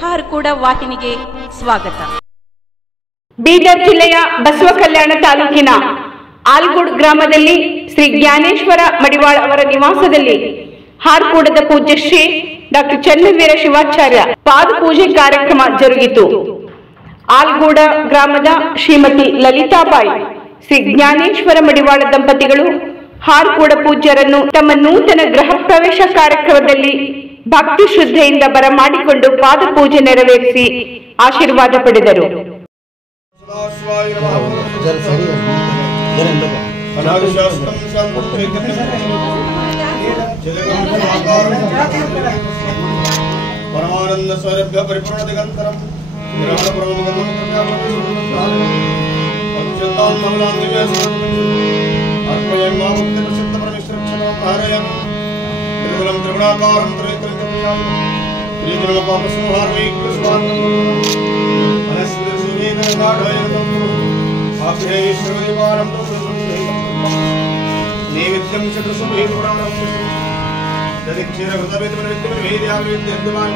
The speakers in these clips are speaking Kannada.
ಹಾರ್ಕೂಡ ವಾಹಿನಿಗೆ ಸ್ವಾಗತ. ಬೀದರ್ ಜಿಲ್ಲೆಯ ಬಸವ ಕಲ್ಯಾಣ ತಾಲೂಕಿನ ಆಲ್ಗೂಡ್ ಗ್ರಾಮದಲ್ಲಿ ಶ್ರೀ ಜ್ಞಾನೇಶ್ವರ ಮಡಿವಾಳ ಅವರ ನಿವಾಸದಲ್ಲಿ ಹಾರ್ಕೂಡದ ಪೂಜ್ಯ ಶ್ರೀ ಡಾಕ್ಟರ್ ಚನ್ನವೀರ ಶಿವಾಚಾರ್ಯ ಪಾದಪೂಜೆ ಕಾರ್ಯಕ್ರಮ ಜರುಗಿತು. ಆಲ್ಗೂಡ ಗ್ರಾಮದ ಶ್ರೀಮತಿ ಲಲಿತಾಬಾಯಿ ಶ್ರೀ ಜ್ಞಾನೇಶ್ವರ ಮಡಿವಾಳ ದಂಪತಿಗಳು ಹಾರ್ಕೂಡ ಪೂಜ್ಯರನ್ನು ತಮ್ಮ ನೂತನ ಗೃಹ ಪ್ರವೇಶ ಕಾರ್ಯಕ್ರಮದಲ್ಲಿ ಭಕ್ತಿ ಶ್ರದ್ಧೆಯಿಂದ ಬರಮಾಡಿಕೊಂಡು ಪಾದಪೂಜೆ ನೆರವೇರಿಸಿ ಆಶೀರ್ವಾದ ಪಡೆದರು. ಪರಮಾನಂದ ಸೌರಭ್ಯ ಪರಿಪೂರ್ಣ ದಿಗಂತರಂ नैवेद्यं चतुर्सुभेदपुराणं दधिक्षीरघृतवेदमनविद्यमनवेद्याविद्यद्यमान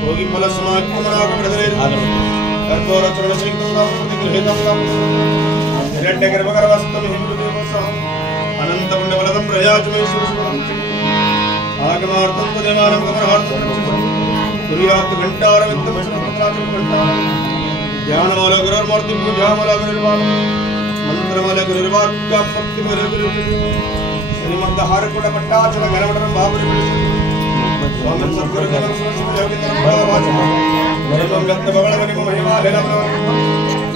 भोगिफलसमाप्तमनाकप्रदरेदं कर्पूरचूर्णसंयुक्तं प्रतिगृहीतं हिरण्यगर्भगर्भस्थमिहिमृदेवसः अनन्तपुण्यफलदं प्रयाचमेश्वरसुभं आगमार्थं तदेवानं गमनार्थं कुर्यात् घण्टारविन्दं श्रवणाचलं घण्टा ध्यानमाला गुरुर्मूर्ति पूजामाला गुरुर्वाणं मंत्रमाला गुरुर्वाक्यं भक्ति गुरुर्गुरु श्रीमद् हारकुड पट्टाचल गणवटं भावरि स्वामी सद्गुरु जन सरस्वती योगिनं भावाच गुरुं गत्त भगवनि महिमा लेलम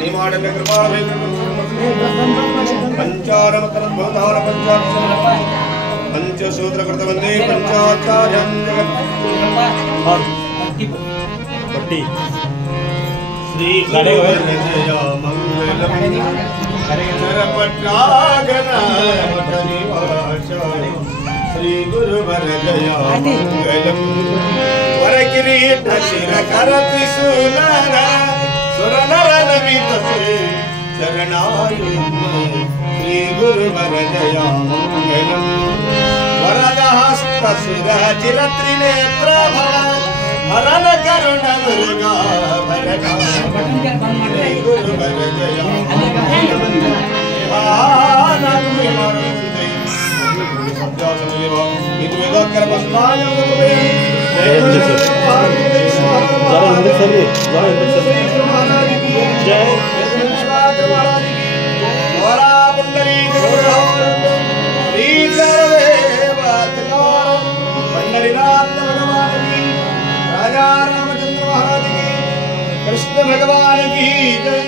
निमाडक कृपा भेदं पंचारमतन भवतार पंचाक्षर पंचसूत्र कृत वंदे पंचाचार्यं जगत् पट्टी श्री गणेश मंगलम श्री गुरुवर जया मंगलम वर किरीट शिर कर त्रिशूलर सुर नर नमित से चरणायुध श्री गुरुवर जया मंगलम वरद हस्त शिर चिर त्रिनेत्र भव हरण करुण दुर्गा भरगा श्री गुरुवर जया राजा रामचंद्र महाराज की कृष्ण भगवान की जय।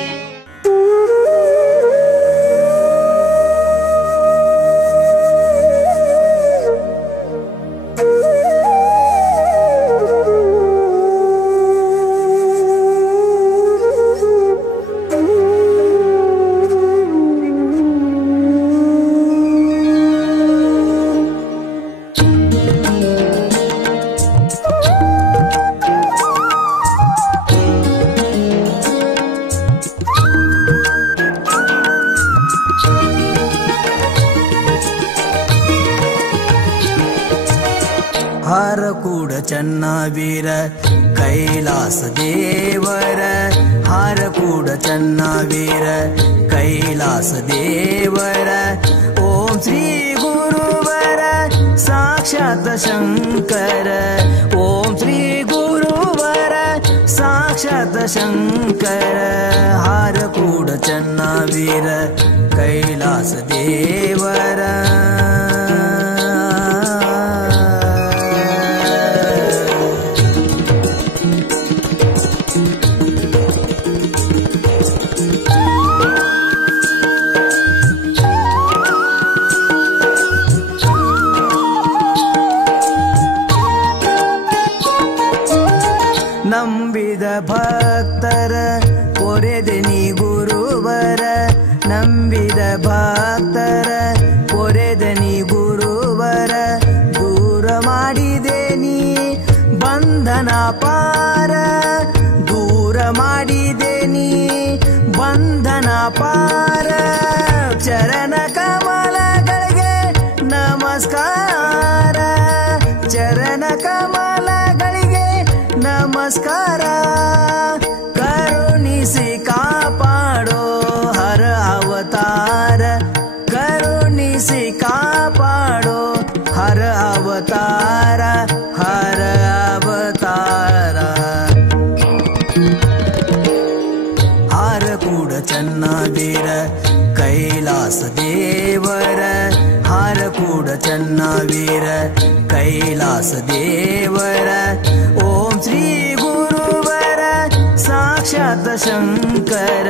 हारकूड चन्नावीर कैलास देवर हारकूड चन्नावीर कैलास देवर ओम श्री गुरुवर साक्षात शंकर ओम श्री गुरुवर साक्षात शंकर हारकूड चन्नावीर कैलास देवर ನಂಬಿದ ಭಕ್ತರ ಪೊರೆದೆನಿ ಗುರುವರ ನಂಬಿದ ಭಕ್ತರ ಪೊರೆದೆನಿ ಗುರುವರ ದೂರ ಮಾಡಿದೆನಿ ಬಂಧನ ಪಾರ ದೂರ ಮಾಡಿದೆನಿ ಬಂಧನ ಪಾರ ಚರಣ ಕಮಲಗಳಿಗೆ ನಮಸ್ಕಾರ ಚರಣ ಕಮಲಗಳಿಗೆ ನಮಸ್ಕಾರ ನಮಸ್ಕಾರ ಕರುಣಿಸಿ ಕಾಪಾಡೋ ಹರ ಅವತಾರ ಕರುಣಿಸಿ ಕಾಪಾಡೋ ಹರ ಅವತಾರ ಹರ ಅವತಾರ ಹಾರ ಕೂಡ ಚನ್ನವೀರ ಕೈಲಾಸ ದೇವರ ಹಾರ ಕೂಡ ಚನ್ನವೀರ ಕೈಲಾಸ ದೇವರ ಓಂ ಶ್ರೀ ಗುರುವರ ಸಾಕ್ಷಾತ್ ಶಂಕರ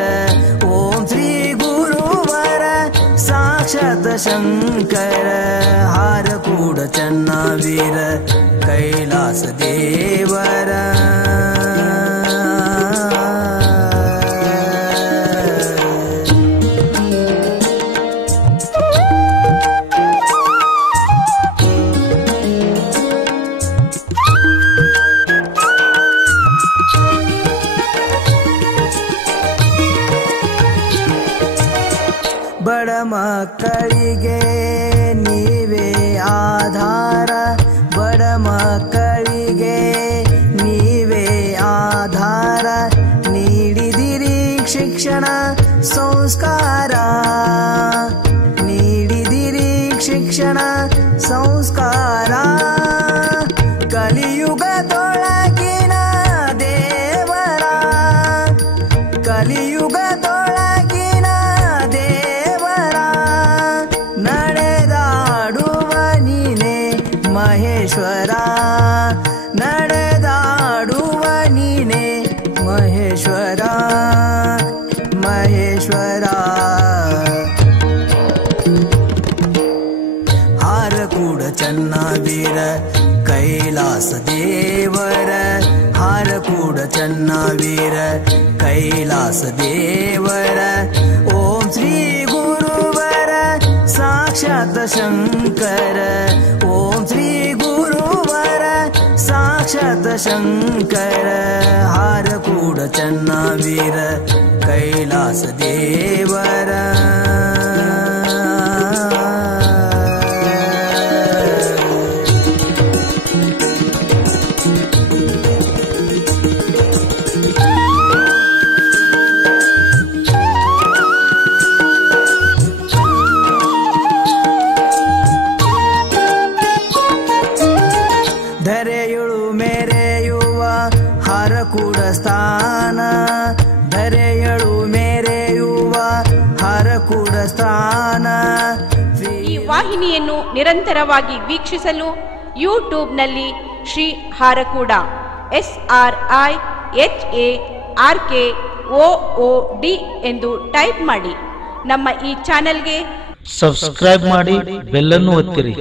ಓಂ ಶ್ರೀ ಗುರುವರ ಸಾಕ್ಷಾತ್ ಶಂಕರ ಹಾರ ಕೂಡ ಚನ್ನವೀರ ಕೈಲಾಸ ದೇವರ ಬಡ ಮಕ್ಕಳಿಗೆ ನೀವೇ ಆಧಾರ ಬಡ ಮಕ್ಕಳಿಗೆ ನೀವೇ ಆಧಾರ ನೀಡಿದಿರಿ ಶಿಕ್ಷಣ ಸಂಸ್ಕಾರ ನೀಡಿದಿರಿ ಶಿಕ್ಷಣ ಸಂಸ್ಕಾರ ಕಲಿಯುಗದೊಳಗಿನ ದೇವರ ಕಲಿಯುಗದೊಳಗಿನ ದೇವರ ನಡೆದಾಡುವ ನೀನೆ ಮಹೇಶ್ವರ ನಡೆದಾಡುವ ನೀನೆ ಮಹೇಶ್ವರ ಮಹೇಶ್ವರ ಹಾರ ಕೂಡ ಚನ್ನವೀರ ಕೈಲಾಸ ದೇವರ ಹಾರ ಕೂಡ ಚನ್ನವೀರ ಕೈಲಾಸ ದೇವರ ಓಂ ಶ್ರೀ ಗುರುವರ ಸಾಕ್ಷಾತ್ ಶಂಕರ ಓಂ ಶ್ರೀ ಗುರುವರ ಸಾಕ್ಷಾತ್ ಶಂಕರ ಹಾರ ಕೂಡ ಚನ್ನವೀರ ಕೈಲಾಸ ದೇವರ ಧರೆಯುಳು ಮೆರೆಯುವ ಹರ ಕೂಡ ಸ್ಥಾನ ಧರೆಯಳು ಮೆರೆಯುವ ಹರ ಕೂಡ ಸ್ಥಾನ ಈ ವಾಹಿನಿಯನ್ನು ನಿರಂತರವಾಗಿ ವೀಕ್ಷಿಸಲು ಯೂಟ್ಯೂಬ್ನಲ್ಲಿ ಶ್ರೀ ಹಾರಕೂಡ SRIHARKOOD ಎಂದು ಟೈಪ್ ಮಾಡಿ. ನಮ್ಮ ಈ ಚಾನೆಲ್ಗೆ ಸಬ್ಸ್ಕ್ರೈಬ್ ಮಾಡಿ, ಬೆಲ್ ಅನ್ನು ಒತ್ತಿರಿ.